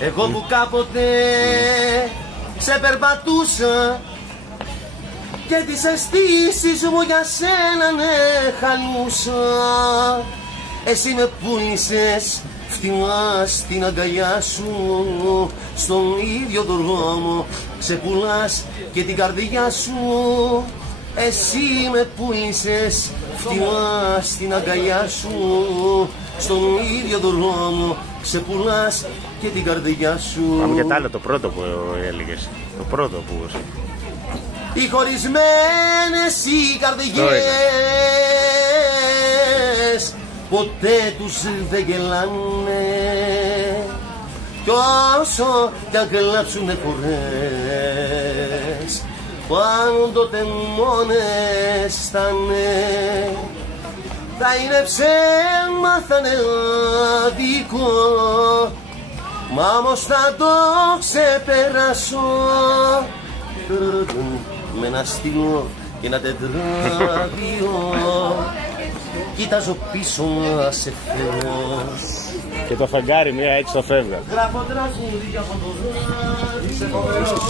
Εγώ που κάποτε ξεπερπατούσα και τις αισθήσεις μου για σένα ναι χαλούσα. Εσύ με πούλησες φτηνά στην αγκαλιά σου, στον ίδιο δρόμο ξεπουλάς και την καρδιά σου. Εσύ με πούλησες φτηνά στην αγκαλιά σου, στον ίδιο δρόμο ξεπουλάς και την καρδιά σου. Πάμε για τ' άλλο, το πρώτο που έλεγες. Το πρώτο που... Οι χωρισμένες οι καρδιές ποτέ τους δεν γελάνε, κι όσο κι αν κλάψουνε φορές πάντοτε μόνες στάνε. Θα είναι ψέμα, θα είναι άδικο, μα όμως θα το ξεπεράσω με ένα στυλό και ένα τετράδιο. Κοιτάζω πίσω να σε θέλω και το φεγγάρι μία έτσι το φεύγα. Γράφω τραγούδια από το βράδυ σε φοβερό.